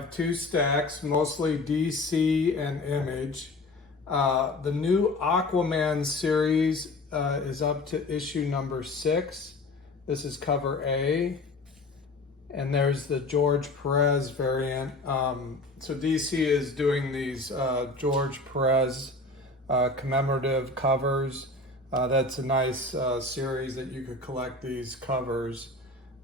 have two stacks, mostly DC and Image. The new Aquaman series is up to issue number 6. This is cover A. And there's the George Perez variant. So DC is doing these George Perez commemorative covers. That's a nice series that you could collect these covers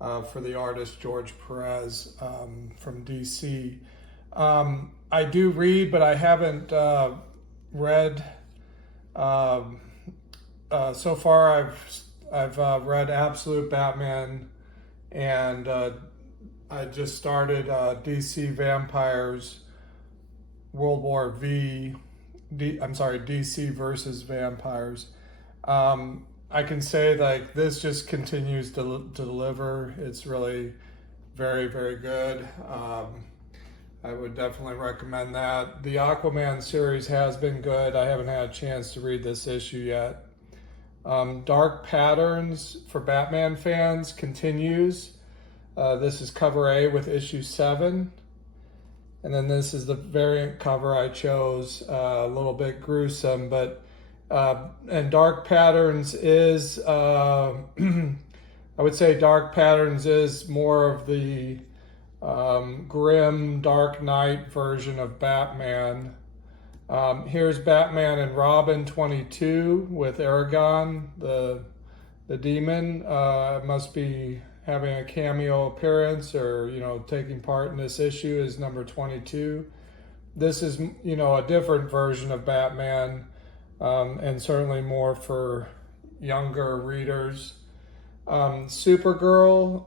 for the artist George Perez from DC. I do read, but I haven't read. So far, I've read Absolute Batman, and I just started DC Vampires World War V. DC versus Vampires. I can say like this just continues to deliver. It's really very, very good. I would definitely recommend that. The Aquaman series has been good. I haven't had a chance to read this issue yet. Dark Patterns for Batman fans continues. This is cover A with issue 7. And then this is the variant cover I chose, a little bit gruesome, but and Dark Patterns is, I would say Dark Patterns is more of the grim Dark Knight version of Batman. Here's Batman and Robin 22 with Aragon, the demon. Must be having a cameo appearance or, taking part in this issue is number 22. This is, a different version of Batman, and certainly more for younger readers. Supergirl,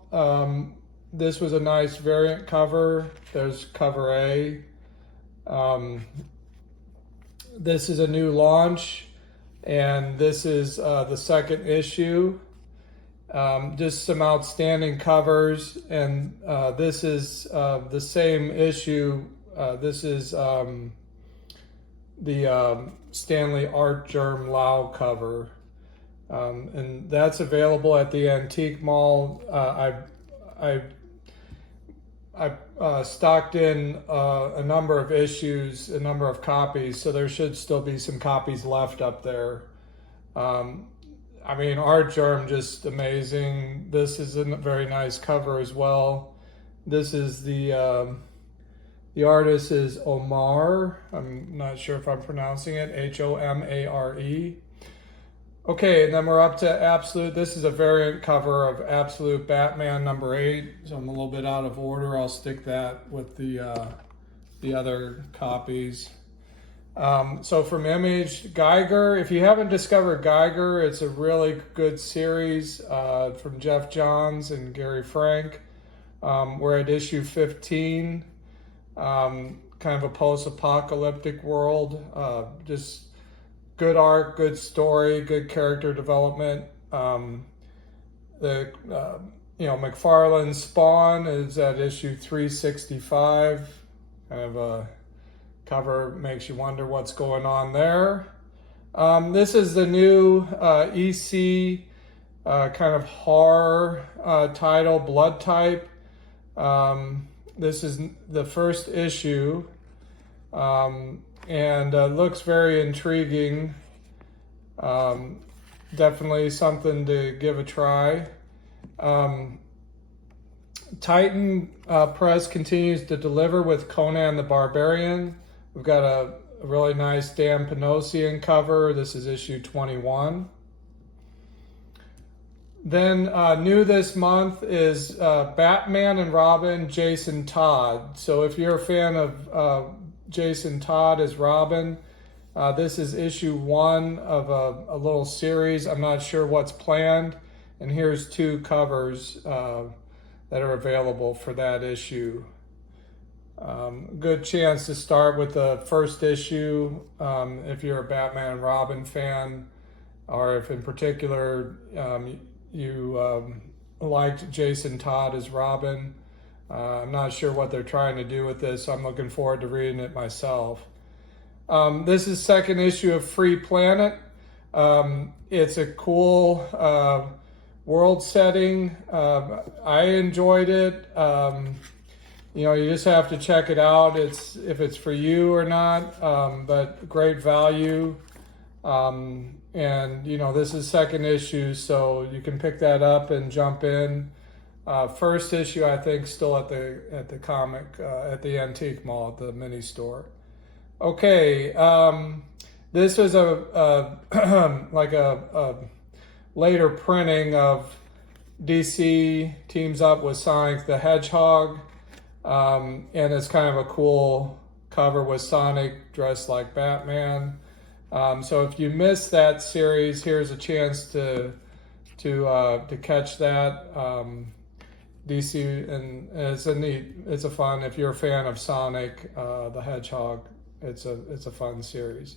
this was a nice variant cover. There's cover A. This is a new launch, and this is the second issue. Just some outstanding covers, and this is the same issue. This is the Stanley Artgerm Lau cover, and that's available at the Antique Mall. I stocked in a number of issues, a number of copies, so there should still be some copies left up there. Artgerm, just amazing. This is a very nice cover as well. This is the artist is Omar. I'm not sure if I'm pronouncing it, Homare. Okay, and then we're up to Absolute. This is a variant cover of Absolute Batman number 8. So I'm a little bit out of order. I'll stick that with the other copies. So from Image, Geiger. If you haven't discovered Geiger, it's a really good series from Jeff Johns and Gary Frank. We're at issue 15, kind of a post-apocalyptic world. Just good art, good story, good character development. McFarlane's Spawn is at issue 365. Kind of a cover makes you wonder what's going on there. This is the new EC kind of horror title, Blood Type. This is the first issue, and looks very intriguing. Definitely something to give a try. Titan Press continues to deliver with Conan the Barbarian. We've got a really nice Dan Panosian cover. This is issue 21. Then new this month is Batman and Robin, Jason Todd. So if you're a fan of Jason Todd as Robin, this is issue 1 of a little series. I'm not sure what's planned. And here's 2 covers that are available for that issue. Good chance to start with the first issue if you're a Batman and Robin fan, or if in particular you liked Jason Todd as Robin. I'm not sure what they're trying to do with this. I'm looking forward to reading it myself. This is second issue of Free Planet. It's a cool world setting. I enjoyed it. you just have to check it out. If it's for you or not, but great value. And this is second issue, so you can pick that up and jump in. First issue, I think, still at the comic at the antique mall, at the mini store. Okay, this was a like a later printing of DC teams up with Sonic the Hedgehog, and it's kind of a cool cover with Sonic dressed like Batman. So if you missed that series, here's a chance to catch that. DC, and it's a fun. If you're a fan of Sonic the Hedgehog, it's a fun series.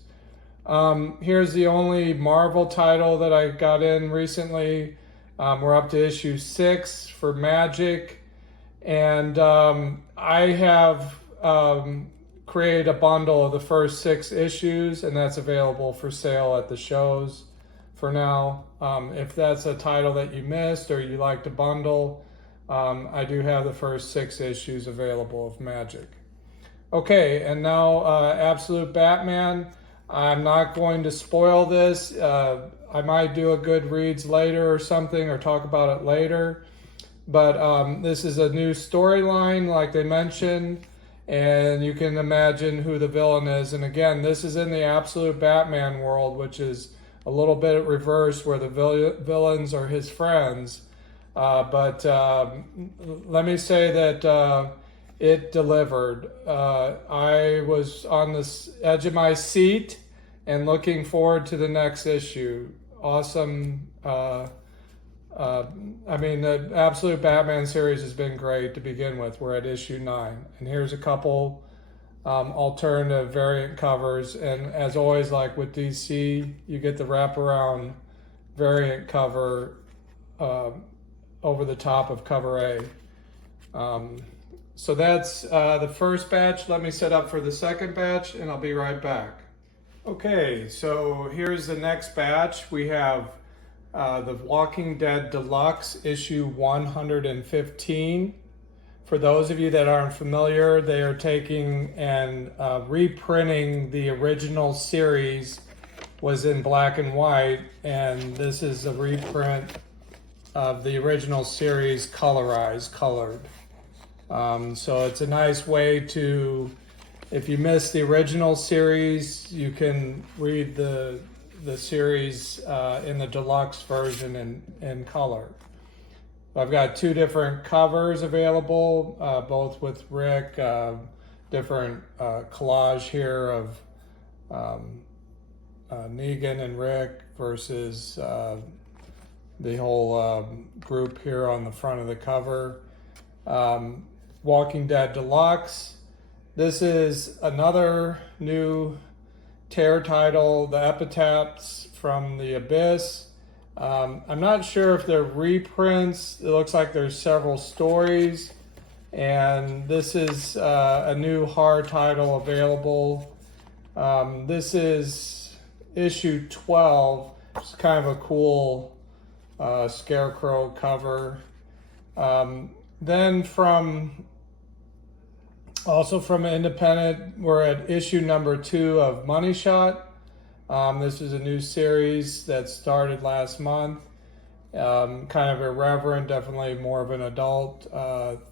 Here's the only Marvel title that I got in recently. We're up to issue 6 for Magic, and I have created a bundle of the first 6 issues, and that's available for sale at the shows for now. If that's a title that you missed or you like to bundle, I do have the first 6 issues available of Magic. Okay, and now Absolute Batman. I'm not going to spoil this. I might do a Goodreads later or something, or talk about it later. But this is a new storyline, like they mentioned, and you can imagine who the villain is. And again, this is in the Absolute Batman world, which is a little bit reversed, where the villains are his friends. But let me say that it delivered. I was on the edge of my seat and looking forward to the next issue. Awesome. I mean, the Absolute Batman series has been great to begin with. We're at issue 9. And here's a couple alternative variant covers. And as always, like with DC, you get the wraparound variant cover over the top of cover A. So that's the first batch. Let me set up for the second batch, and I'll be right back. Okay, so here's the next batch. We have The Walking Dead Deluxe, issue 115. For those of you that aren't familiar, they are taking and reprinting the original series, was in black and white, and this is a reprint of the original series colored. So it's a nice way to, if you missed the original series, you can read the series in the deluxe version in color. I've got 2 different covers available, both with Rick, different collage here of Negan and Rick versus the whole group here on the front of the cover. Walking Dead Deluxe. This is another new Tear title, The Epitaphs from the Abyss. I'm not sure if they're reprints. It looks like there's several stories. And this is a new hard title available. This is issue 12. It's kind of a cool scarecrow cover. Then also from Independent, we're at issue number 2 of Money Shot. This is a new series that started last month. Kind of irreverent, definitely more of an adult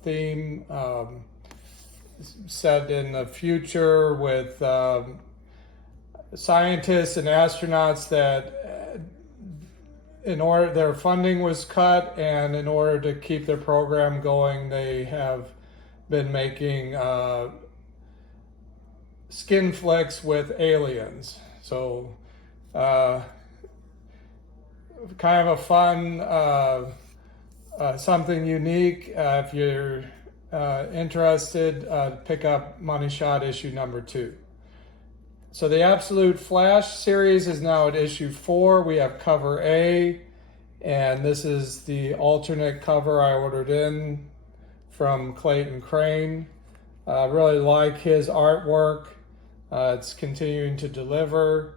theme. Set in the future with scientists and astronauts that their funding was cut, and in order to keep their program going, they have been making skin flicks with aliens. So kind of a fun, something unique. If you're interested, pick up Money Shot issue number 2. So the Absolute Flash series is now at issue 4. We have cover A, and this is the alternate cover I ordered in from Clayton Crane. I really like his artwork. It's continuing to deliver.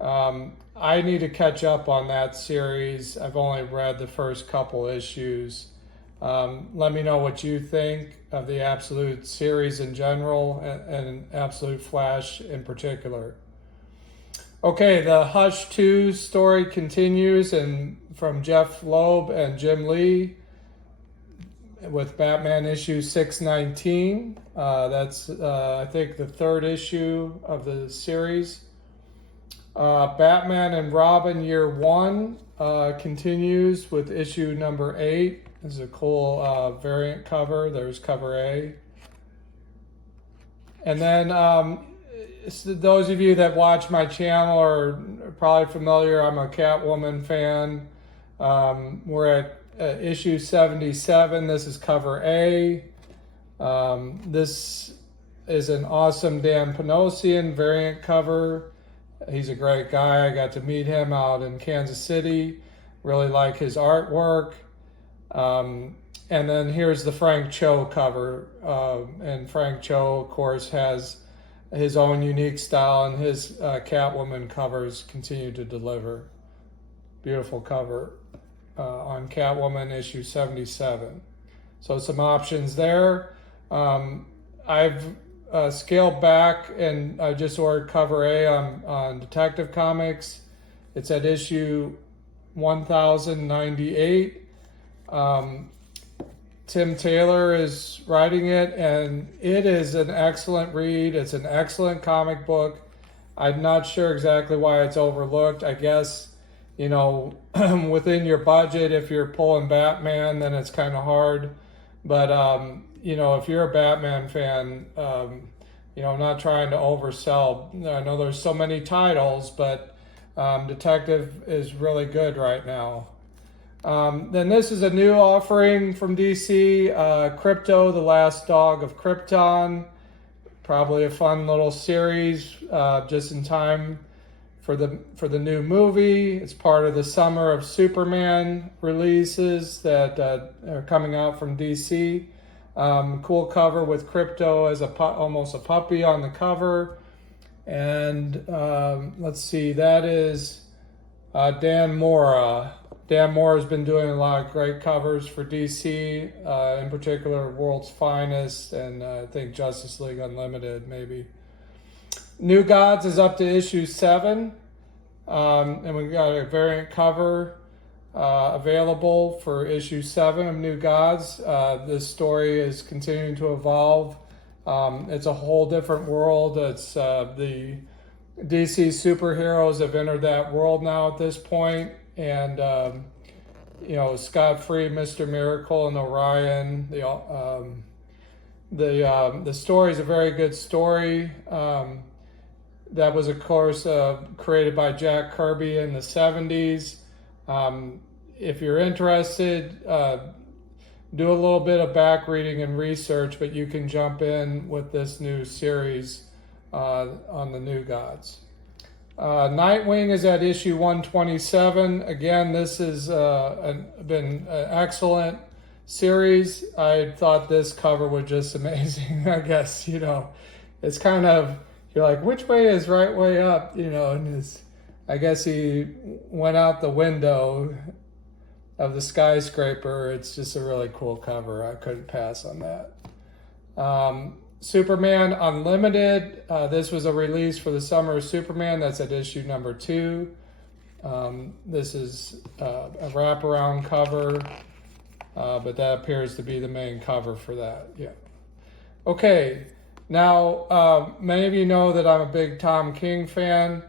I need to catch up on that series. I've only read the first couple issues. Let me know what you think of the Absolute series in general and Absolute Flash in particular. Okay, the Hush 2 story continues and from Jeff Loeb and Jim Lee with Batman issue 619. That's, I think, the third issue of the series. Batman and Robin Year 1 continues with issue number 8. This is a cool variant cover. There's cover A. And then those of you that watch my channel are probably familiar. I'm a Catwoman fan. We're at issue 77. This is cover A. This is an awesome Dan Panosian variant cover. He's a great guy. I got to meet him out in Kansas City. Really like his artwork. And then here's the Frank Cho cover. And Frank Cho, of course, has his own unique style, and his Catwoman covers continue to deliver. Beautiful cover on Catwoman issue 77. So some options there. I've scaled back, and I just ordered cover A on Detective Comics. It's at issue 1098. Tim Taylor is writing it, and it is an excellent read. It's an excellent comic book. I'm not sure exactly why it's overlooked. I guess, you know, within your budget, if you're pulling Batman, then it's kind of hard. But, you know, if you're a Batman fan, you know, I'm not trying to oversell. I know there's so many titles, but Detective is really good right now. Then this is a new offering from DC, Krypto, the Last Dog of Krypton. Probably a fun little series, just in time for the new movie. It's part of the Summer of Superman releases that are coming out from DC. Cool cover with Krypto as almost a puppy on the cover. And let's see, that is Dan Mora. Dan Mora has been doing a lot of great covers for DC, in particular World's Finest, and I think Justice League Unlimited, maybe. New Gods is up to issue 7, and we've got a variant cover available for issue 7 of New Gods. This story is continuing to evolve. It's a whole different world. It's the DC superheroes have entered that world now at this point. And, you know, Scott Free, Mr. Miracle, and Orion. The story is a very good story. That was, of course, created by Jack Kirby in the 70s. If you're interested, do a little bit of back reading and research, but you can jump in with this new series on the New Gods. Nightwing is at issue 127. Again, this has been an excellent series. I thought this cover was just amazing. I guess, you know, it's kind of, you're like, which way is right way up? You know, and I guess he went out the window of the skyscraper. It's just a really cool cover. I couldn't pass on that. Superman Unlimited. This was a release for the Summer of Superman. That's at issue number 2. This is a wraparound cover, but that appears to be the main cover for that. Yeah. Okay. Now, many of you know that I'm a big Tom King fan.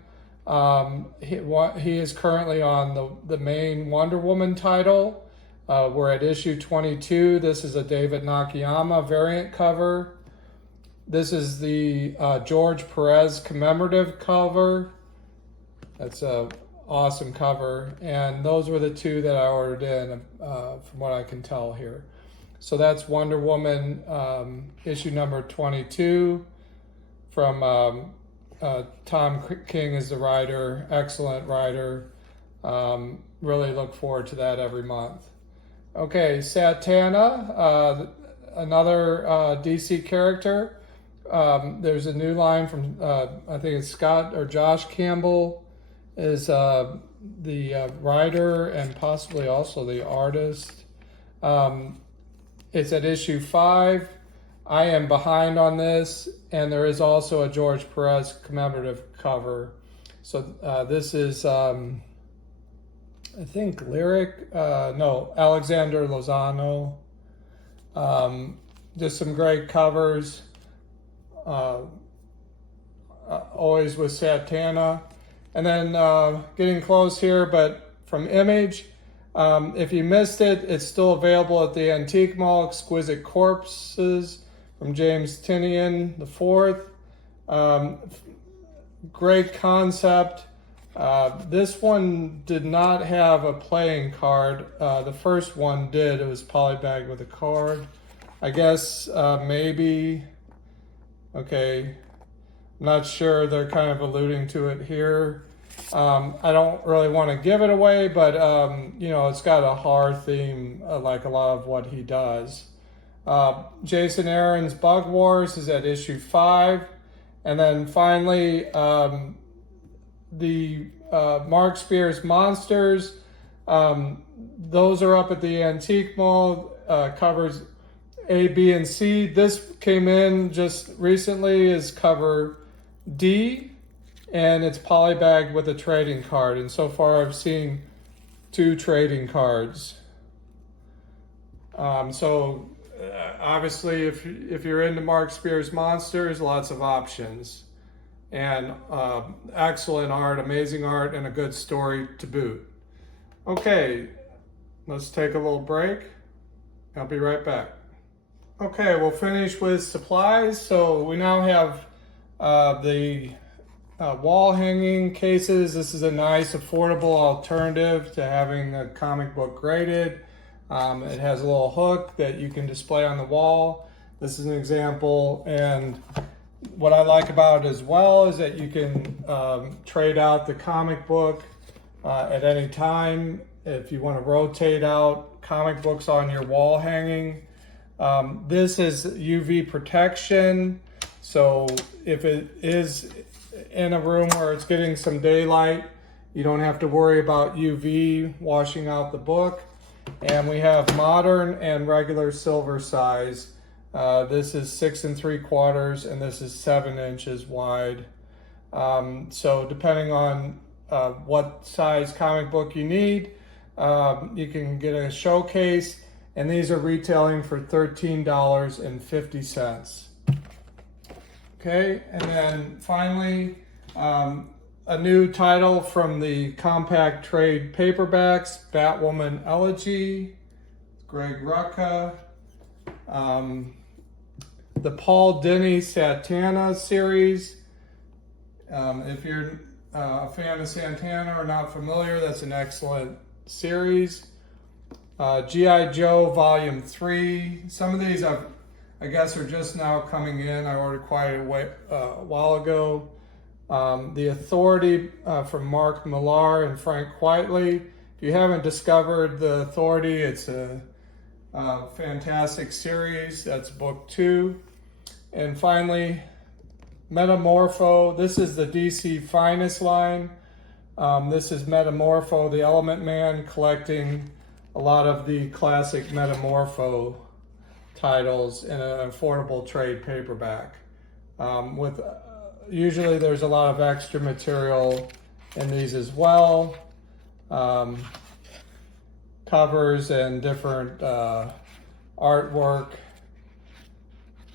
He is currently on the main Wonder Woman title. We're at issue 22. This is a David Nakayama variant cover. This is the George Perez commemorative cover. That's a awesome cover. And those were the two that I ordered in, from what I can tell here. So that's Wonder Woman issue number 22 from Tom King is the writer. Excellent writer. Really look forward to that every month. Okay, Satana, another DC character. There's a new line from, I think it's Scott or Josh Campbell is the writer and possibly also the artist. It's at issue 5. I am behind on this, and there is also a George Perez commemorative cover. So this is, I think, Alexander Lozano. Just some great covers. Always with Santana. And then getting close here, but from Image, if you missed it, it's still available at the Antique Mall. Exquisite Corpses from James Tinian IV. Great concept. This one did not have a playing card. The first one did. It was polybagged with a card. I guess maybe, okay, I'm not sure. They're kind of alluding to it here. I don't really want to give it away, but you know, it's got a horror theme like a lot of what he does. Jason Aaron's Bug Wars is at issue 5. And then finally, the Mark Spears Monsters, those are up at the Antique Mall, covers A, B, and C. This came in just recently as cover D, and it's polybagged with a trading card. And so far I've seen 2 trading cards. Obviously, if you're into Mark Spears Monsters, lots of options. And excellent art, amazing art, and a good story to boot. Okay, let's take a little break. I'll be right back. Okay, we'll finish with supplies. So we now have the wall hanging cases. This is a nice, affordable alternative to having a comic book graded. It has a little hook that you can display on the wall. This is an example, and what I like about it as well is that you can trade out the comic book at any time. If you want to rotate out comic books on your wall hanging. This is UV protection, so if it is in a room where it's getting some daylight, you don't have to worry about UV washing out the book. And we have modern and regular silver size. This is 6 3/4, and this is 7 inches wide. So depending on what size comic book you need, you can get a showcase, and these are retailing for $13.50. Okay, and then finally, a new title from the Compact Trade Paperbacks, Batwoman Elegy, Greg Rucka. The Paul Dini Santana series. If you're a fan of Santana or not familiar, that's an excellent series. G.I. Joe Volume 3. Some of these I guess are just now coming in. I ordered quite a while ago. The Authority from Mark Millar and Frank Quitely. If you haven't discovered The Authority, it's a fantastic series. That's book 2. And finally, Metamorpho. This is the DC Finest line. This is Metamorpho, the Element Man, collecting a lot of the classic Metamorpho titles in an affordable trade paperback. Usually there's a lot of extra material in these as well. Covers and different artwork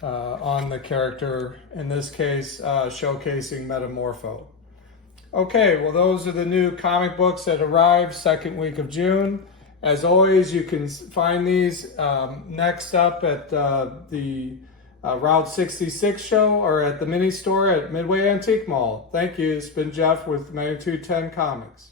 on the character, in this case showcasing Metamorpho. Okay, well, those are the new comic books that arrived second week of June. As always, you can find these next up at the Route 66 show or at the mini store at Midway Antique Mall. Thank you. It's been Jeff with Magnitude 10 Comics.